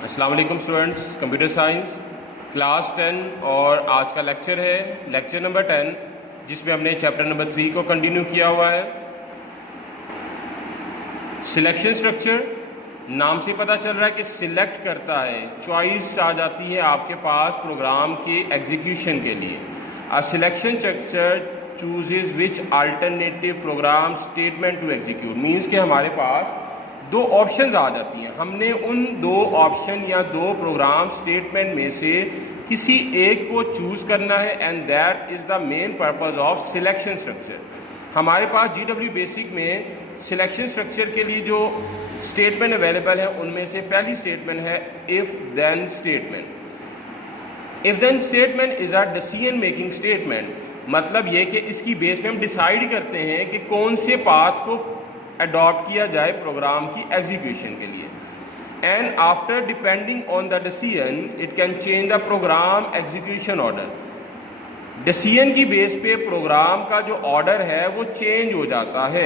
अस्सलाम वालेकुम students, computer science class 10 और आज का लेक्चर है लेक्चर नंबर 10, जिसमें हमने चैप्टर नंबर 3 को कंटिन्यू किया हुआ है। सिलेक्शन स्ट्रक्चर नाम से पता चल रहा है कि सिलेक्ट करता है, चॉइस आ जाती है आपके पास प्रोग्राम के एग्जीक्यूशन के लिए। A selection structure chooses which alternative program statement to execute, means कि हमारे पास दो ऑप्शंस आ जाती हैं, हमने उन दो ऑप्शन या दो प्रोग्राम स्टेटमेंट में से किसी एक को चूज करना है, and that is the main purpose of selection structure. हमारे पास GW बेसिक में सिलेक्शन स्ट्रक्चर के लिए जो स्टेटमेंट अवेलेबल है उनमें से पहली स्टेटमेंट है if then statement. If then statement is a decision making statement, मतलब ये कि इसकी बेस पे हम डिसाइड करते हैं कि कौन से पाथ को अडॉप्ट किया जाए प्रोग्राम की एग्जीक्यूशन के लिए। And after depending on the decision it can change the program execution order. Decision की बेस पे प्रोग्राम का जो ऑर्डर है वो चेंज हो जाता है।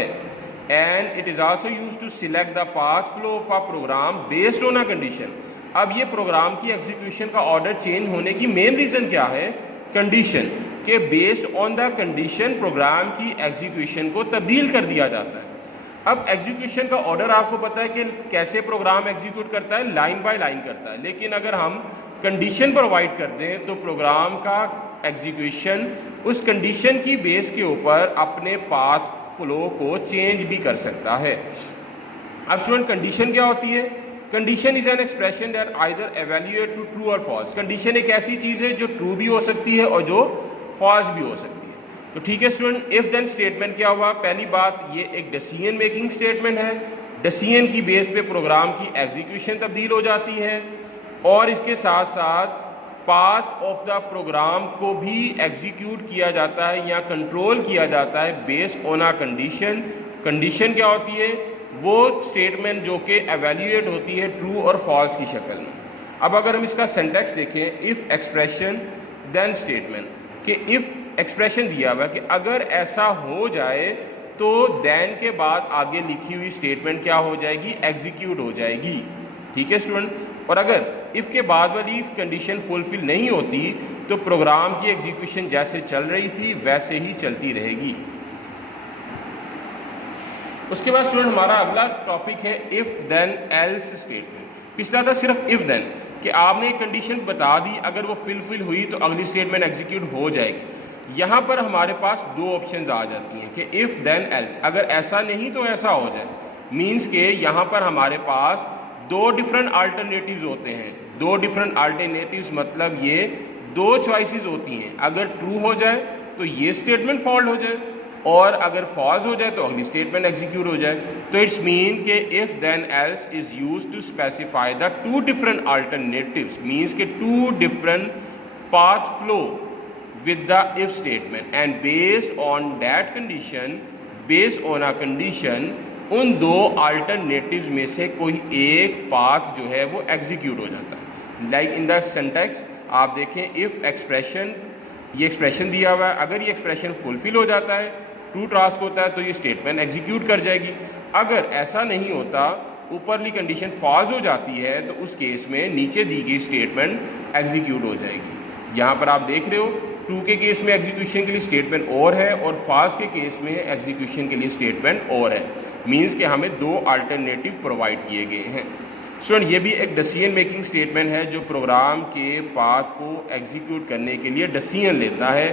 And it is also used to select the path flow of a program based on a condition. अब ये प्रोग्राम की एग्जीक्यूशन का ऑर्डर चेंज होने की मेन रीजन क्या है? कंडीशन के based on the condition program की एग्जीक्यूशन को तब्दील कर दिया जाता है। अब एग्जीक्यूशन का ऑर्डर आपको पता है कि कैसे प्रोग्राम एग्जीक्यूट करता है, लाइन बाय लाइन करता है। लेकिन अगर हम कंडीशन प्रोवाइड कर दें तो प्रोग्राम का एग्जीक्यूशन उस कंडीशन की बेस के ऊपर अपने पाथ फ्लो को चेंज भी कर सकता है। अब स्टूडेंट, कंडीशन क्या होती है? Condition is an expression that either evaluate to true और फॉल्स। कंडीशन एक ऐसी चीज़ है जो ट्रू भी हो सकती है और जो फॉल्स भी हो सकती है। तो ठीक है स्टूडेंट, इफ देन स्टेटमेंट क्या हुआ? पहली बात, ये एक डिसीजन मेकिंग स्टेटमेंट है। डिसीजन की बेस पे प्रोग्राम की एग्जीक्यूशन तब्दील हो जाती है और इसके साथ साथ पाथ ऑफ द प्रोग्राम को भी एग्जीक्यूट किया जाता है या कंट्रोल किया जाता है based on a condition. Condition क्या होती है? वो स्टेटमेंट जो कि एवेल्यूएट होती है ट्रू और फॉल्स की शक्ल में। अब अगर हम इसका सिंटैक्स देखें, इफ एक्सप्रेशन देन स्टेटमेंट, कि इफ एक्सप्रेशन दिया हुआ है कि अगर ऐसा हो जाए तो देन के बाद आगे लिखी हुई स्टेटमेंट क्या हो जाएगी? एग्जीक्यूट हो जाएगी। ठीक है स्टूडेंट, और अगर इफ के बाद वाली कंडीशन फुलफिल नहीं होती तो प्रोग्राम की एग्जीक्यूशन जैसे चल रही थी वैसे ही चलती रहेगी। उसके बाद स्टूडेंट हमारा अगला टॉपिक है इफ देन एल्स स्टेटमेंट। पिछला था सिर्फ इफ देन, कि आपने एक कंडीशन बता दी, अगर वो फुलफिल हुई तो अगली स्टेटमेंट एग्जीक्यूट हो जाएगी। यहाँ पर हमारे पास दो ऑप्शंस आ जाती हैं कि इफ देन एल्स, अगर ऐसा नहीं तो ऐसा हो जाए। मीन्स के यहाँ पर हमारे पास दो डिफरेंट अल्टरनेटिव्स होते हैं। दो डिफरेंट अल्टरनेटिव्स मतलब ये दो चॉइसेस होती हैं, अगर ट्रू हो जाए तो ये स्टेटमेंट फॉल्ट हो जाए और अगर फॉल्स हो जाए तो अगली स्टेटमेंट एग्जीक्यूट हो जाए। तो इट्स मीन के if then else is used to specify the two different alternatives, means के two different path flow with the if statement and based on that condition, based on a condition, उन दो alternatives में से कोई एक path जो है वो एग्जीक्यूट हो जाता है। लाइक इन द सिंटैक्स आप देखें, इफ एक्सप्रेशन, ये एक्सप्रेशन दिया हुआ है, अगर ये एक्सप्रेशन फुलफिल हो जाता है, ट्रू टास्क होता है, तो ये स्टेटमेंट एग्जीक्यूट कर जाएगी। अगर ऐसा नहीं होता, ऊपरली कंडीशन फॉल्स हो जाती है, तो उस केस में नीचे दी गई स्टेटमेंट एग्जीक्यूट हो जाएगी। यहाँ पर आप देख रहे हो, ट्रू के केस में एग्जीक्यूशन के लिए स्टेटमेंट और है और फॉल्स के केस में एग्जीक्यूशन के लिए स्टेटमेंट और है। मीन्स कि हमें दो अल्टरनेटिव प्रोवाइड किए गए हैं। स्टूडेंट, ये भी एक डिसीजन मेकिंग स्टेटमेंट है जो प्रोग्राम के पाथ को एग्जीक्यूट करने के लिए डिसीजन लेता है,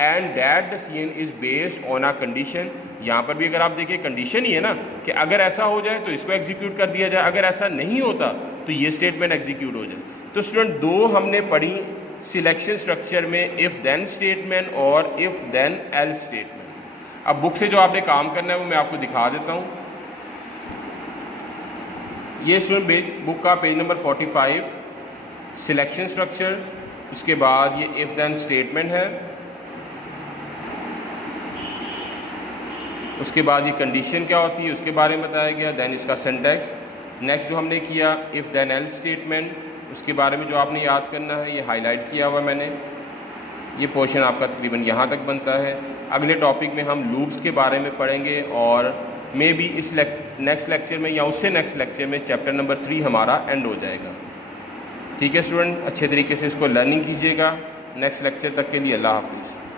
and that decision is based on a condition. यहाँ पर भी अगर आप देखिए कंडीशन ही है ना, कि अगर ऐसा हो जाए तो इसको एग्जीक्यूट कर दिया जाए, अगर ऐसा नहीं होता तो ये स्टेटमेंट एग्जीक्यूट हो जाए। तो स्टूडेंट, दो हमने पढ़ी सिलेक्शन स्ट्रक्चर में, इफ देन स्टेटमेंट और इफ देन एल्स स्टेटमेंट। अब बुक से जो आपने काम करना है वो मैं आपको दिखा देता हूँ। ये स्टूडेंट बुक का पेज नंबर 45, सिलेक्शन स्ट्रक्चर, उसके बाद ये इफ देन स्टेटमेंट है, उसके बाद ये कंडीशन क्या होती है उसके बारे में बताया गया, देन इसका सिंटैक्स। नेक्स्ट जो हमने किया इफ देन एल्स स्टेटमेंट, उसके बारे में जो आपने याद करना है ये हाईलाइट किया हुआ मैंने। ये पोर्शन आपका तकरीबन यहाँ तक बनता है। अगले टॉपिक में हम लूप्स के बारे में पढ़ेंगे और मे बी इस नेक्स्ट लेक्चर में या उससे नेक्स्ट लेक्चर में चैप्टर नंबर 3 हमारा एंड हो जाएगा। ठीक है स्टूडेंट, अच्छे तरीके से इसको लर्निंग कीजिएगा। नेक्स्ट लेक्चर तक के लिए अल्लाह हाफिज़।